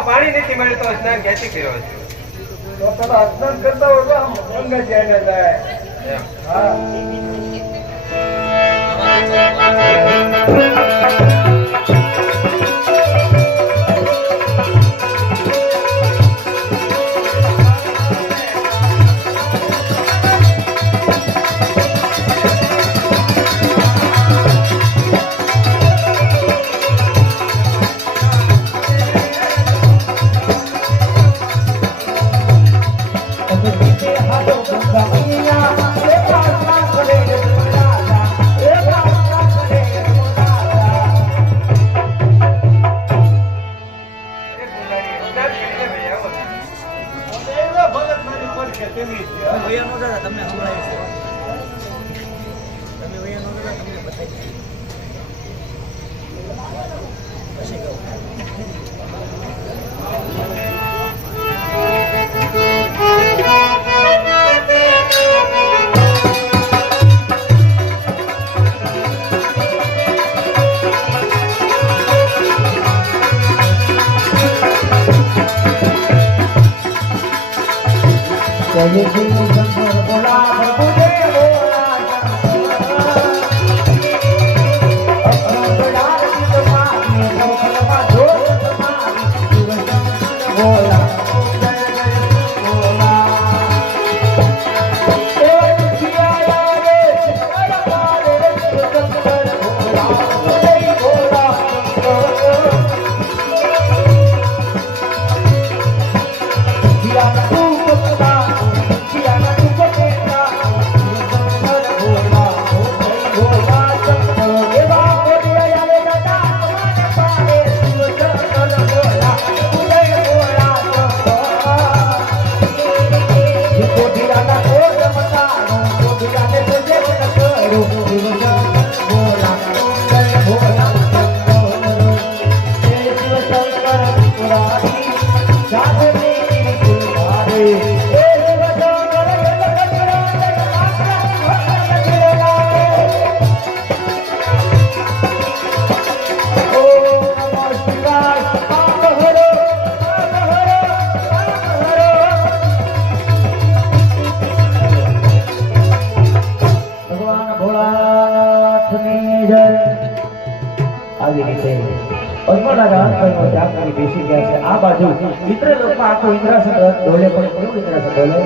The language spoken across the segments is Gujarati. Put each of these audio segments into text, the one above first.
પાણી નથી મળે તો સ્નાન ક્યાંથી કર્યો છે? તો પેલા સ્નાન કરતા હોય આમ ગંગા જાય હા મિત્ર લોકો આખો ઇન્દ્રાસન ડોલે પણ કેવું ઇન્દ્રાસન ડોલે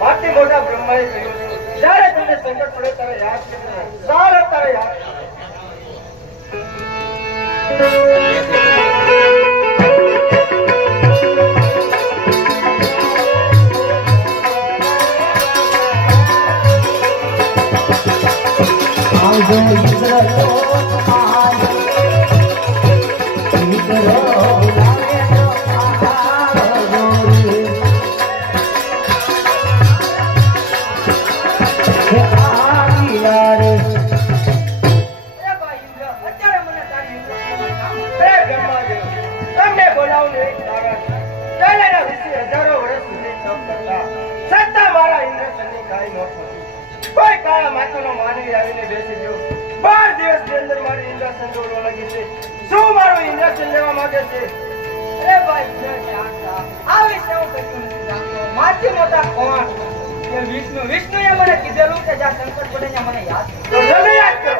માટી મોટા બ્રહ્માએ કહ્યું જ્યારે તમને સંકટ પડે ત્યારે યાદ કરજો સારા તારે યાદ વિષ્ણુએ મને કીધેલું કે જ્યાં સંકટ પડે ત્યાં મને યાદ કરો. જલ્દી યાદ કરો.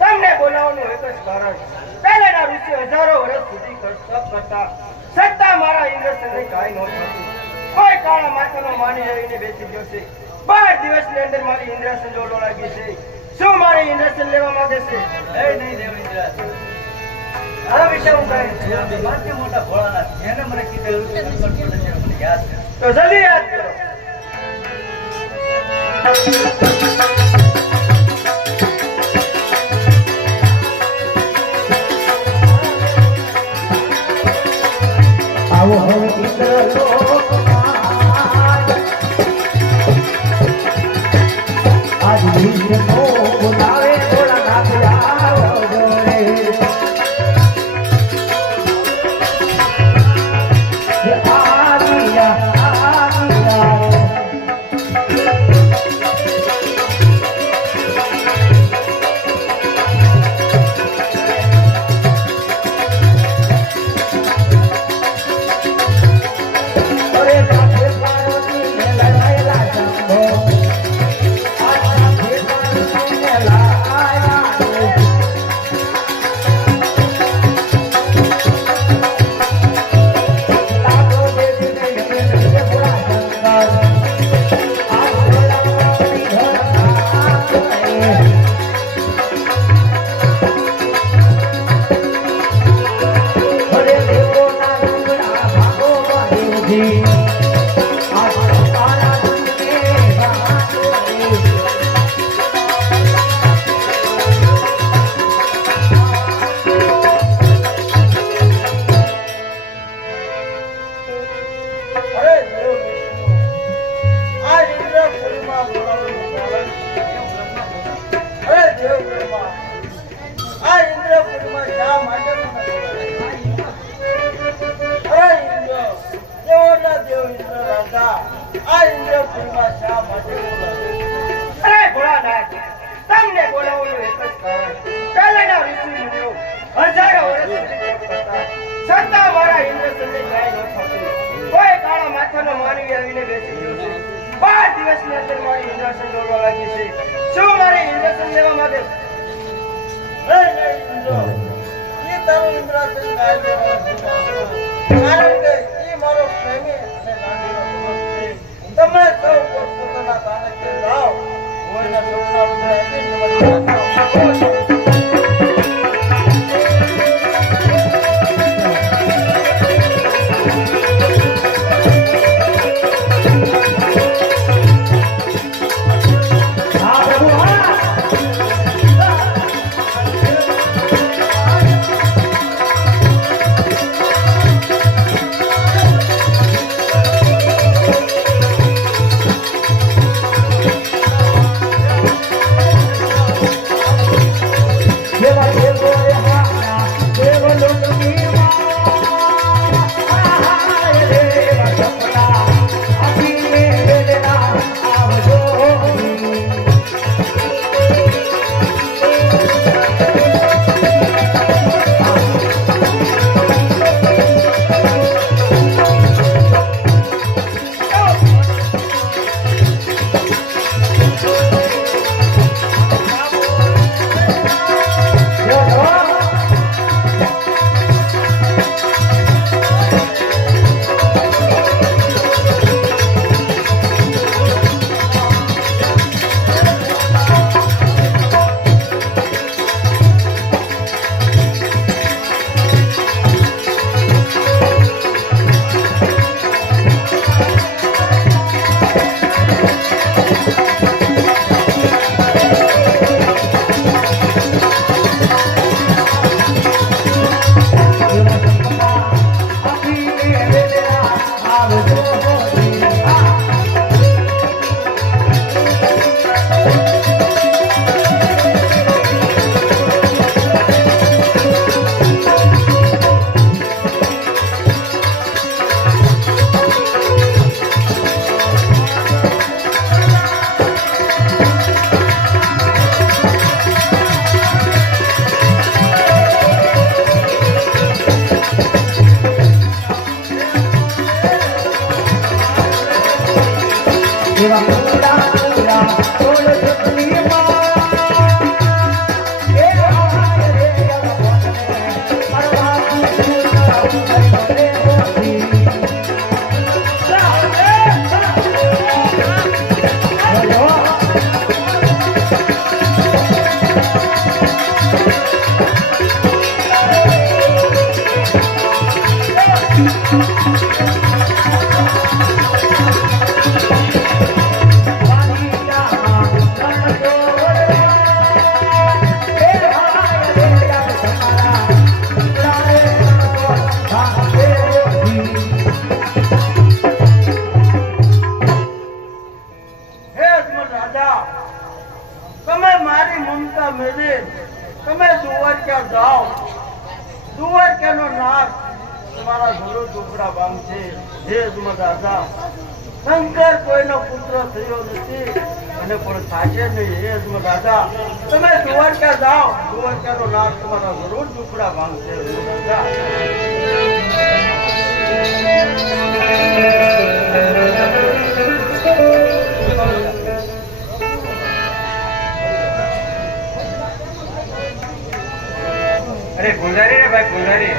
તમને બોલાવવાનું એક જ કારણ પહેલાના ઋષિ હજારો વર્ષ સુધી તપ કરતા છતાં મારા ઇન્દ્રસનને કાંઈ નહોતું. કોઈ કાળા માથાનો માની રહીને બેસી ગયો છે. 12 દિવસની અંદર મારી ઇન્દ્રસન જોડો લાગી છે. શું મારી ઇન્દ્રસન લેવા માંગે છે? નહીં દેવ ઇન્દ્રસન. આ વિશે હું કહે માથે મોટા ભોળાનાથ જેને મને કીધેલું કે સંકટ પડે છે મને યાદ કરો. તો જલ્દી યાદ કરો. આવો હવે આજ વિશ્વ બોલાવે થોડા નાથ રાજા આ ઇન્દ્રપુરીમાં શા માટે બોલાવે? અરે ભોળાનાથ, તમને બોલાવવાનું એક જ કારણ. પહેલાના ઋષિ મુનિઓ હજારો વર્ષ સુધી તપ કરતા, છતાં મારા ઇન્દ્રસનને કાંઈ ન થતું. કોઈ કાળા માથાનો માનવી આવીને બેસી ગયો છે. 12 દિવસની અંદર મારી ઇન્દ્રસન ડોલવા લાગી છે. શું મારી ઇન્દ્રસન લેવા માંગે? એ તારું ઇન્દ્રાસન કાંઈ લેવાનું કારણ કે એ મારો પ્રેમી અને લાડીનો પુરુષ છે. તમે સૌ પોતપોતાના કાને કે જાઓ, કોઈના સપના ઉડે એવી તમારી શંકર કોઈનો પુત્ર થયો નથી અને પણ થશે નહીં. હે રાજા, તમે દ્વારકા જાઓ, દ્વારકાનો નાથ તમારા જરૂર ઝૂંપડા ભાંગશે. રાજા અરે ગુંજારી રે ભાઈ, ગુંજારી.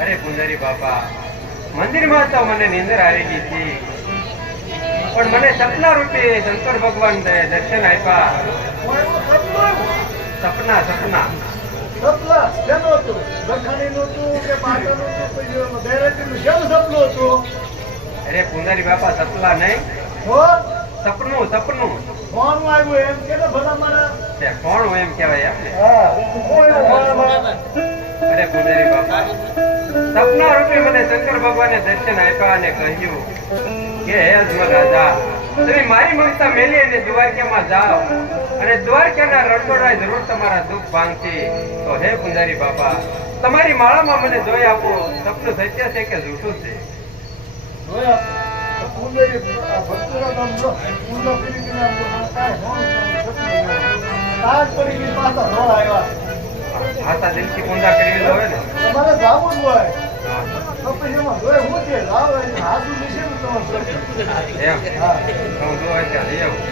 અરે પુંજારી બાપા, મંદિરમાં તો મને નીંદર આવી ગઈ હતી, પણ મને સપના રૂપે શંકર ભગવાન દર્શન આપ્યા. સપના સપના સપના શેનું હતું? ગઠાણીનું હતું કે પાટાનું હતું? બેરેટીનું શેનું સપનું હતું? અરે પુંજારી બાપા, સપના નહીં, સપનું સપનું. કોણ આવ્યું એમ કે ભલા મારા? કોણ એમ કેવાય એમ ને? હા, કોણ? અરે પુંજારી બાપા, સપના રૂપે મને શંકર ભગવાને દર્શન આપ્યા અને કહ્યું કે હે અજમલ રાજા, તમે મારી મમતા મેલી અને દ્વારકામાં જાઓ અને દ્વારકાના રણછોડરાય જરૂર તમારા દુઃખ ભાંગશે. તો હે પુંજારી બાપા, તમારી માળામાં મને જોઈ આપો, સપનું સત્ય છે કે જૂઠું છે? હાથા દિલથી પૂંજા કરી હોય ને તમારે જાવું જ હોય તો પછી એમાં જોઈ હું છે લાવ હાથું નીચે તમારે એમ હું જોવા ત્યાં લઈ આવું.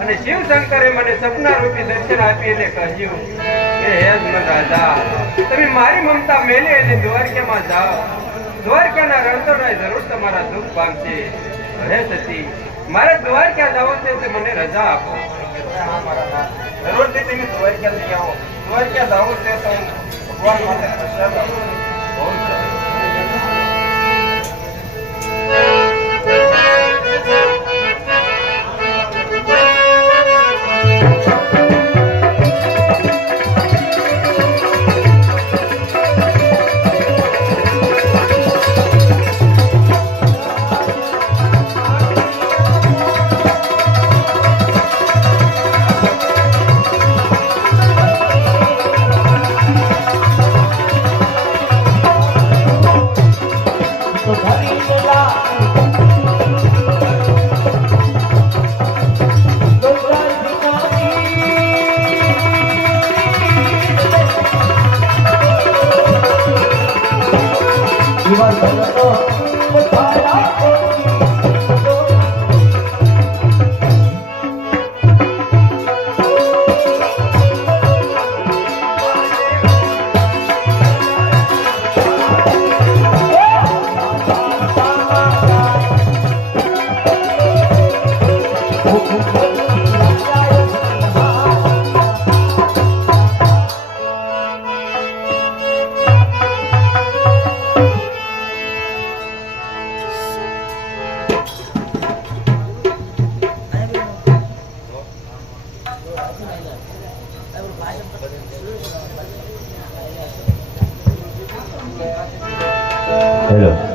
અને શિવ શંકરે મને સપના રૂપી દર્શન આપી અને કહ્યું કે હે અજમલ રાજા, તમે મારી મમતા મેલે અને દ્વારકામાં જાઓ, દ્વારકાના રણછોડરાય જરૂર તમારા દુઃખ ભાંગશે. હે સતી, મારે દ્વારકા જવું છે તો મને રજા આપો. જરૂરથી તમે દ્વારકા લઈ આવો. દ્વારકા જવું છે તો ભગવાન માટે પ્રસાદ આપો. બહુ સરસ.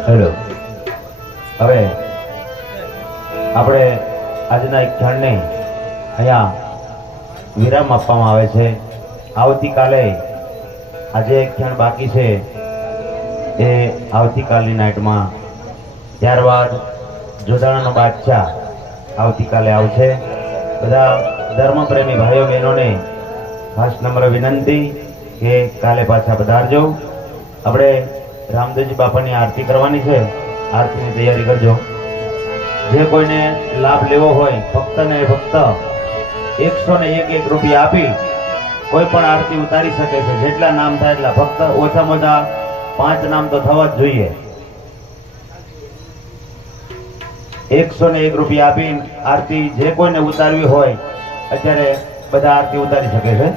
હેલો હવે આપણે આજના એક ક્ષણને અહીંયા વિરામ આપવામાં આવે છે. આવતીકાલે આજે એક ક્ષણ બાકી છે એ આવતીકાલની નાઇટમાં, ત્યારબાદ જોધાણાનો બાદશાહ આવતીકાલે આવશે. બધા ધર્મપ્રેમી ભાઈઓ બહેનોને ખાસ નમ્ર વિનંતી કે કાલે પાછા પધારજો. આપણે રામદેવજી બાપાની આરતી કરવાની છે, આરતીની તૈયારી કરજો. જે કોઈને લાભ લેવો હોય ફક્ત ને ફક્ત 101 રૂપિયા આપી કોઈ પણ આરતી ઉતારી શકે છે. જેટલા નામ થાય એટલા, ફક્ત ઓછામાં ઓછા 5 નામ તો થવા જ જોઈએ. 101 રૂપિયા આપી આરતી જે કોઈને ઉતારવી હોય અત્યારે બધા આરતી ઉતારી શકે છે.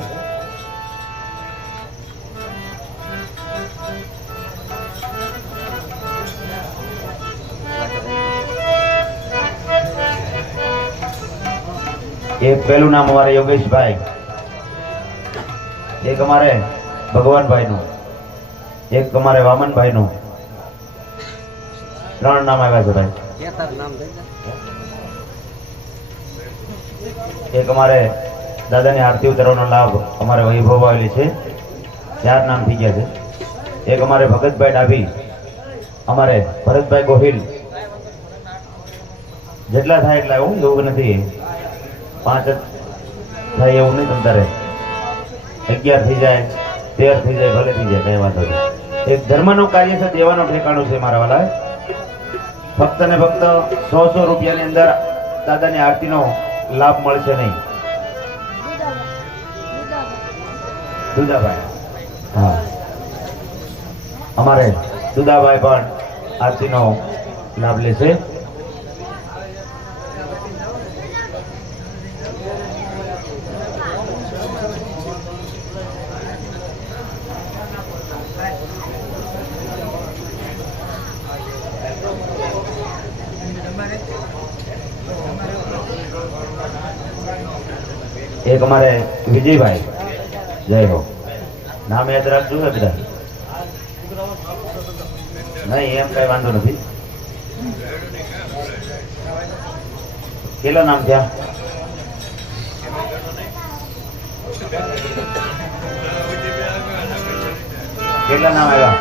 એક પહેલું નામ અમારે યોગેશભાઈ, એક અમારે ભગવાનભાઈ નું, એક તમારે વામનભાઈ નું 3 નામ આવ્યા છે ભાઈ. એક અમારે દાદાની આરતી ઉતારવાનો લાભ અમારે વૈભવ આવેલી છે, 4 નામ થઈ ગયા છે. એક અમારે ભગતભાઈ ડાભી, અમારે ભરતભાઈ ગોહિલ, જેટલા થાય એટલા, એવું નથી 5 જ થાય એવું નહીં, તમતારે 11 થઈ જાય 13 થઈ જાય ભલે થઈ જાય, કઈ વાંધો નહીં. એક ધર્મનું કાર્ય છે, દેવાનું ઠેકાણું છે મારા વાલા. ફક્ત ને ફક્ત 100 રૂપિયાની અંદર દાદાની આરતીનો લાભ મળશે નહીં. દુદાભાઈ, હા, અમારે દુદાભાઈ પણ આરતીનો લાભ લેશે. એક અમારે વિજયભાઈ, જય હો, નામ યાદ રાખજો ને બધા. નહીં એમ કઈ વાંધો નથી. કેટલા નામ થયા? કેટલા નામ આવ્યા?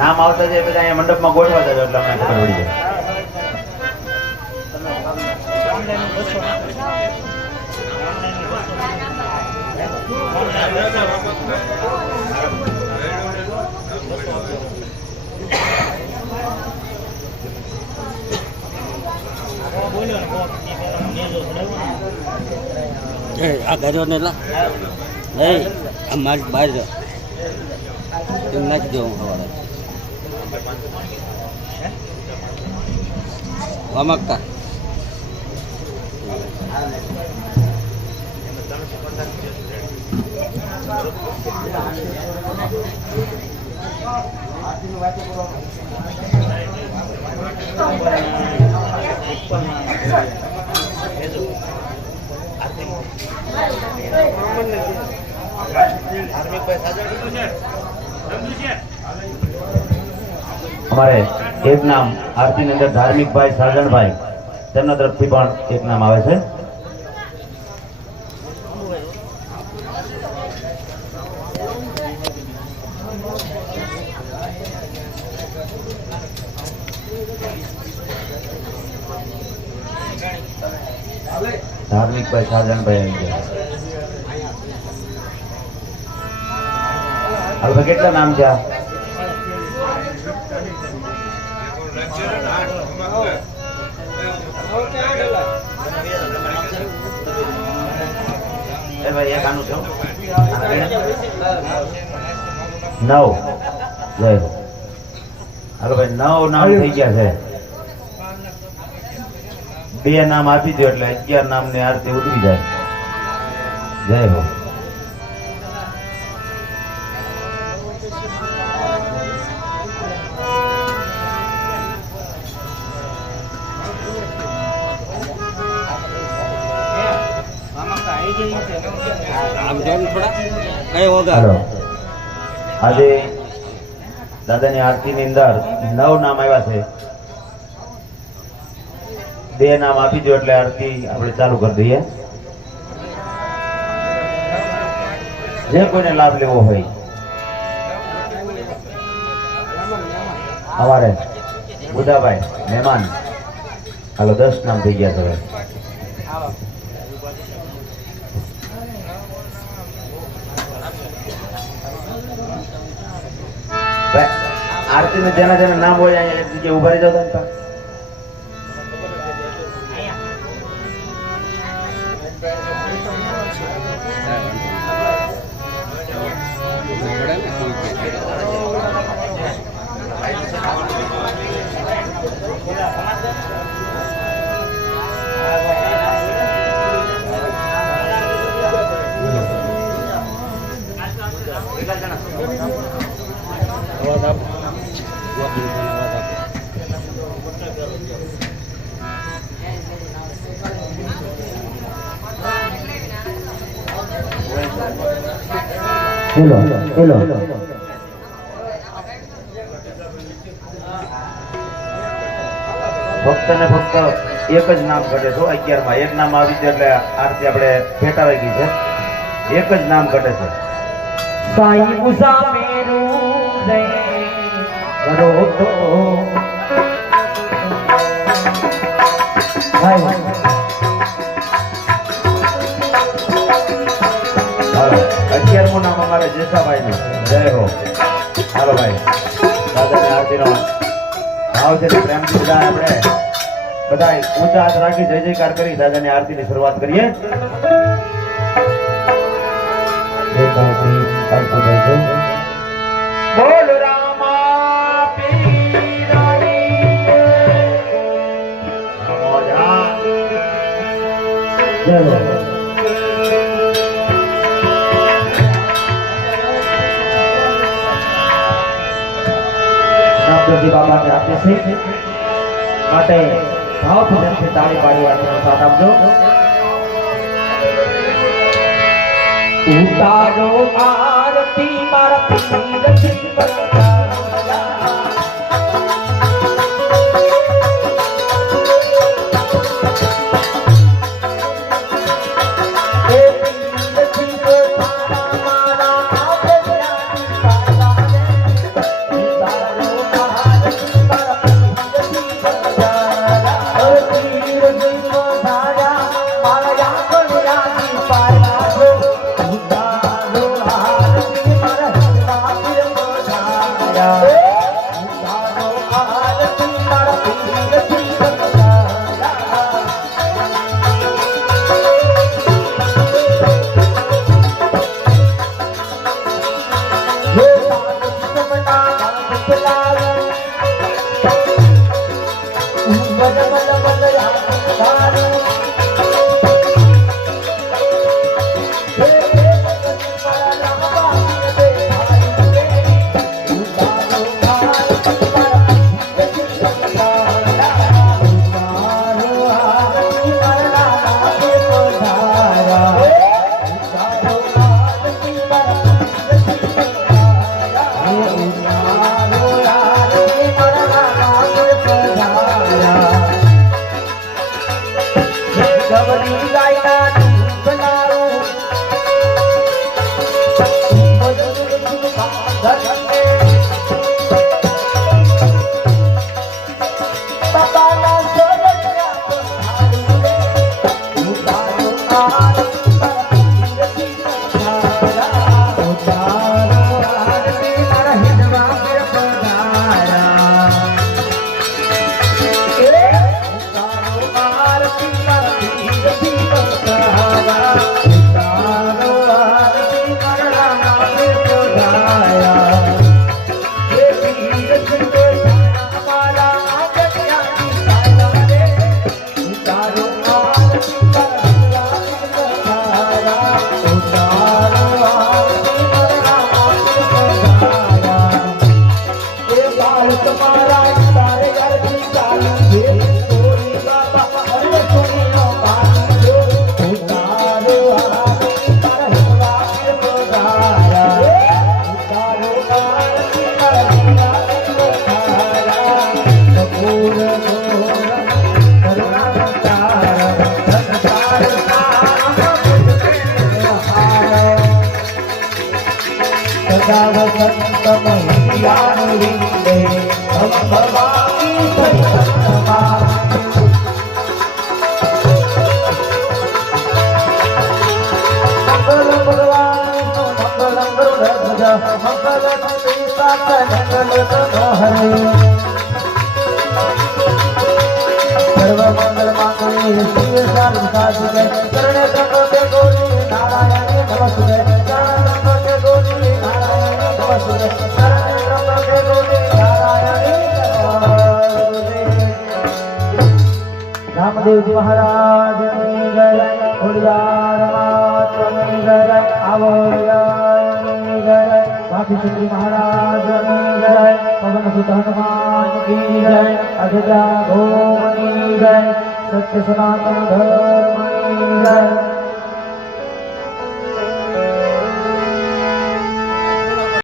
નામ આવતા જાય બધા અહીંયા મંડપમાં ગોઠવા દેજો એટલે અમને ખબર પડી જાય. આ કર્યો ને એટલા નહીં, આ મારી બહાર જાઓ એમ નાખી દો. હું સવારે વામકતા અમારે એક નામ આરતી ની અંદર ધાર્મિકભાઈ સાજણભાઈ, તેમના તરફથી પણ એક નામ આવે છે. ધાર્મિકભાઈ સાજણભાઈ આવી ગયા. હવે કેટલા નામ છે? ભાઈ એક આનું છે 9. જય હો. હાલો ભાઈ 9 નામ થઈ ગયા છે. 2 નામ આપી દો એટલે 11 નામની આરતી ઉતરી જાય. જય હો. આમ જોઈને થોડા કઈ હોગા. હાલો, આજે દાદાની આરતી ની અંદર 9 નામ આવ્યા છે. 2 નામ આપી દો એટલે આરતી આપણે ચાલુ કરી દઈએ. જે કોઈને લાભ લેવો હોય અમારે બુધાભાઈ મહેમાન. હાલો 10 નામ થઈ ગયા છે. આરતી में જેના જેના નામ હોય અહીંયા એક જગ્યાએ ઉભા રહી જાવ. હેલો હેલો ફક્ત ને ફક્ત એક જ નામ ઘટે છે 11 માં એક નામ આવી છે એટલે આરતી આપણે પેટાવાઈ ગઈ છે એક જ નામ ઘટે છે સાઈ મુસા મેરું રે કરો તો ભાઈ હાલો 11મું નામ અમારે જેસાભાઈ નું જય હો હાલો ભાઈ દાદાની આરતીનો ભાવ છે પ્રેમથી બધા આપણે બધા ઊંચા હાથ રાખી જય જયકાર કરી દાદાની આરતીની શરૂઆત કરીએ બોલ રામા પીરાની જય હો રામદેવજી બાબાને આપે છે માટે ભાવપૂર્વકથી તાળી પાડી આરતીનો સાથ આપજો ઉતારો આરતી મારા પીરથી કરતા રામદેવજી મહારાજ જય ખોડિયાર માતની જય આવડિયાની જય વાઘીશ્વરી મહારાજ જય પવન સુત હનુમાન કી જય અજજા ગોમની જય સત્ય સનાતન ધર્મની જય